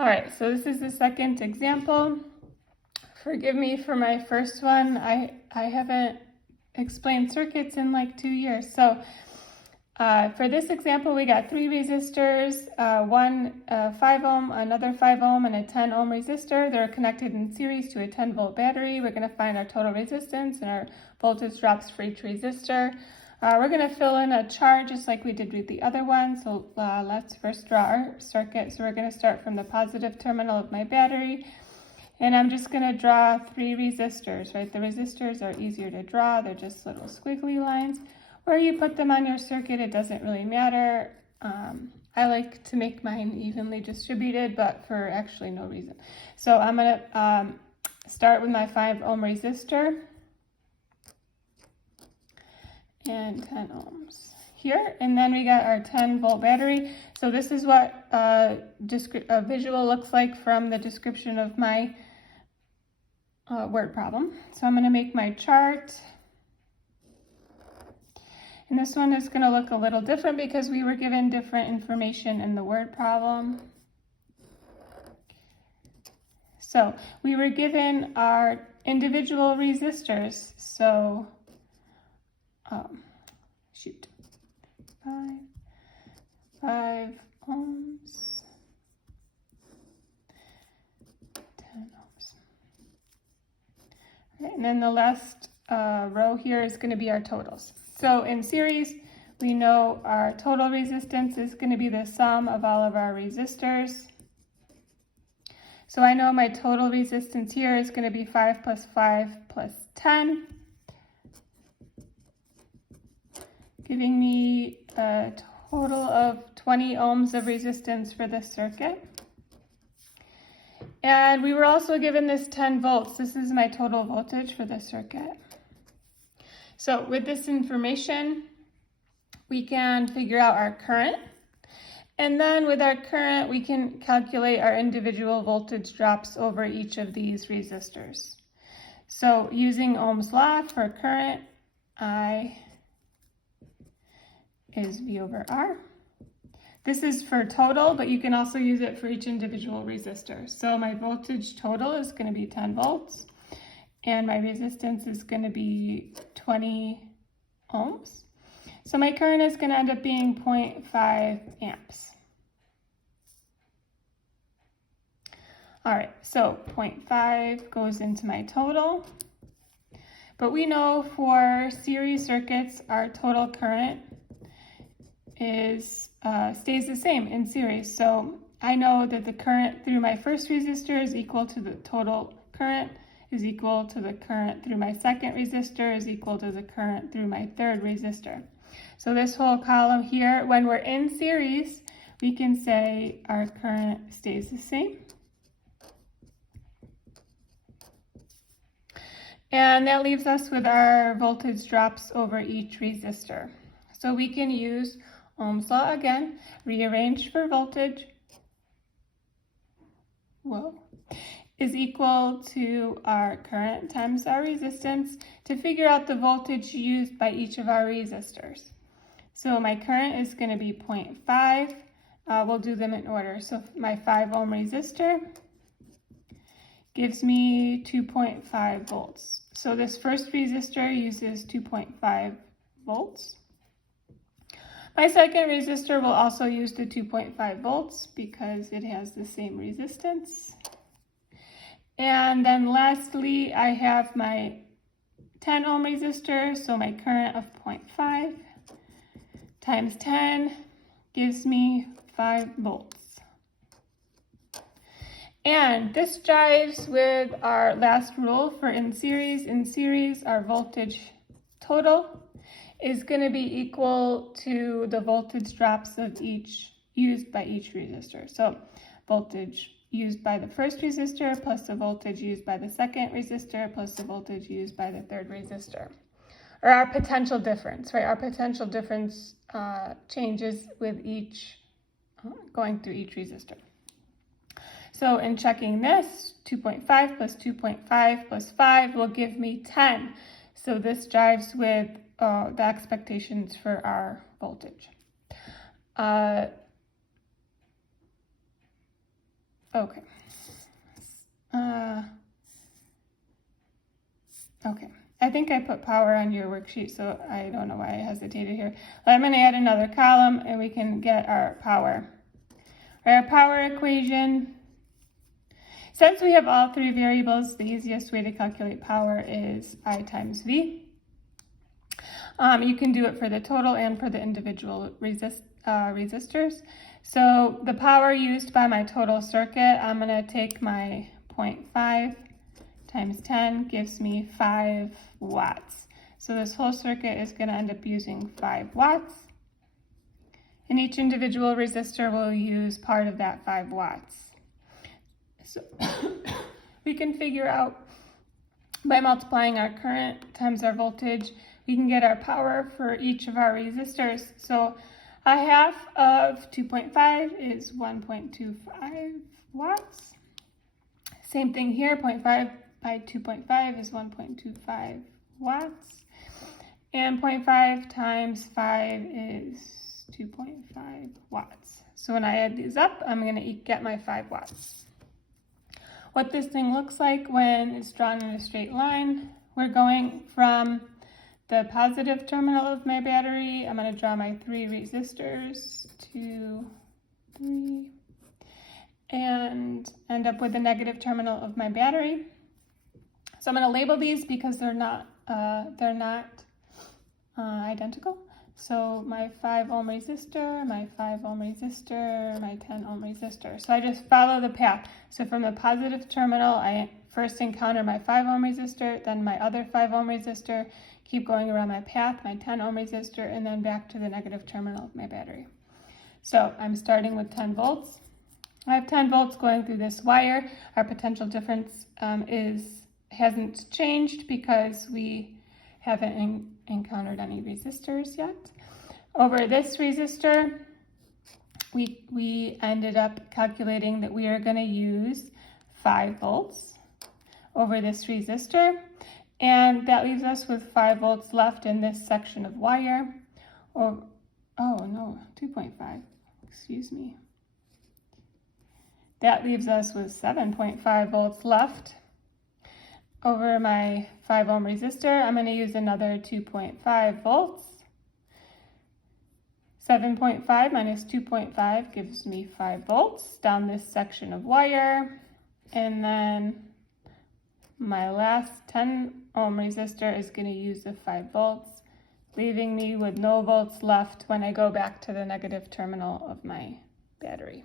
All right, so this is the second example. Forgive me for my first one. I haven't explained circuits in like 2 years. So for this example, we got 3 resistors, one 5 ohm, another 5 ohm, and a 10 ohm resistor. They're connected in series to a 10 volt battery. We're going to find our total resistance and our voltage drops for each resistor. We're going to fill in a chart just like we did with the other one. So let's first draw our circuit. So we're going to start from the positive terminal of my battery. And I'm just going to draw 3 resistors, right? The resistors are easier to draw. They're just little squiggly lines. Where you put them on your circuit, it doesn't really matter. I like to make mine evenly distributed, but for actually no reason. So I'm going to start with my 5 ohm resistor and 10 ohms here. And then we got our 10 volt battery. So this is what a visual looks like from the description of my word problem. So I'm going to make my chart. And this one is going to look a little different because we were given different information in the word problem. So we were given our individual resistors. So, 5 ohms, 10 ohms. All right, and then the last row here is going to be our totals. So in series, we know our total resistance is going to be the sum of all of our resistors. So I know my total resistance here is going to be 5 plus 5 plus 10, giving me a total of 20 ohms of resistance for this circuit. And we were also given this 10 volts. This is my total voltage for this circuit. So with this information, we can figure out our current. And then with our current, we can calculate our individual voltage drops over each of these resistors. So using Ohm's law for current, I is V over R. This is for total, but you can also use it for each individual resistor. So my voltage total is going to be 10 volts. And my resistance is going to be 20 ohms. So my current is going to end up being 0.5 amps. All right, so 0.5 goes into my total. But we know for series circuits, our total current is stays the same in series. So I know that the current through my first resistor is equal to the total current is equal to the current through my second resistor is equal to the current through my third resistor. So this whole column here, when we're in series, we can say our current stays the same. And that leaves us with our voltage drops over each resistor. So we can use Ohm's law again, rearrange for voltage. Is equal to our current times our resistance to figure out the voltage used by each of our resistors. So my current is going to be 0.5. We'll do them in order. So my 5 ohm resistor gives me 2.5 volts. So this first resistor uses 2.5 volts. My second resistor will also use the 2.5 volts because it has the same resistance. And then lastly, I have my 10 ohm resistor, so my current of 0.5 times 10 gives me 5 volts. And this jives with our last rule for in series. In series, our voltage total is going to be equal to the voltage drops of each used by each resistor. So voltage used by the first resistor plus the voltage used by the second resistor plus the voltage used by the third resistor. Or our potential difference, right? Our potential difference changes with each, going through each resistor. So in checking this, 2.5 plus 2.5 plus 5 will give me 10. So this jives with the expectations for our voltage. Okay. Okay. I think I put power on your worksheet, so I don't know why I hesitated here. But I'm going to add another column, and we can get our power. Our power equation, since we have all three variables, the easiest way to calculate power is I times V. You can do it for the total and for the individual resistors. So the power used by my total circuit, I'm going to take my 0.5 times 10 gives me 5 watts. So this whole circuit is going to end up using 5 watts. And each individual resistor will use part of that 5 watts. So we can figure out by multiplying our current times our voltage, we can get our power for each of our resistors. So a half of 2.5 is 1.25 watts. Same thing here, 0.5 by 2.5 is 1.25 watts. And 0.5 times 5 is 2.5 watts. So when I add these up, I'm going to get my 5 watts. What this thing looks like when it's drawn in a straight line, we're going from the positive terminal of my battery. I'm going to draw my 3 resistors, 2, 3, and end up with the negative terminal of my battery. So I'm going to label these because they're not identical. So my 5 ohm resistor, my 5 ohm resistor, my 10 ohm resistor. So I just follow the path. So from the positive terminal, I first encounter my 5 ohm resistor, then my other 5 ohm resistor, keep going around my path, my 10 ohm resistor, and then back to the negative terminal of my battery. So I'm starting with 10 volts. I have 10 volts going through this wire. Our potential difference hasn't changed because we haven't encountered any resistors yet. Over this resistor, we ended up calculating that we are going to use 5 volts over this resistor, and that leaves us with 5 volts left in this section of wire. Oh no, 2.5, excuse me. That leaves us with 7.5 volts left. Over my 5 ohm resistor, I'm going to use another 2.5 volts. 7.5 minus 2.5 gives me 5 volts down this section of wire. And then my last 10 ohm resistor is going to use the 5 volts, leaving me with no volts left when I go back to the negative terminal of my battery.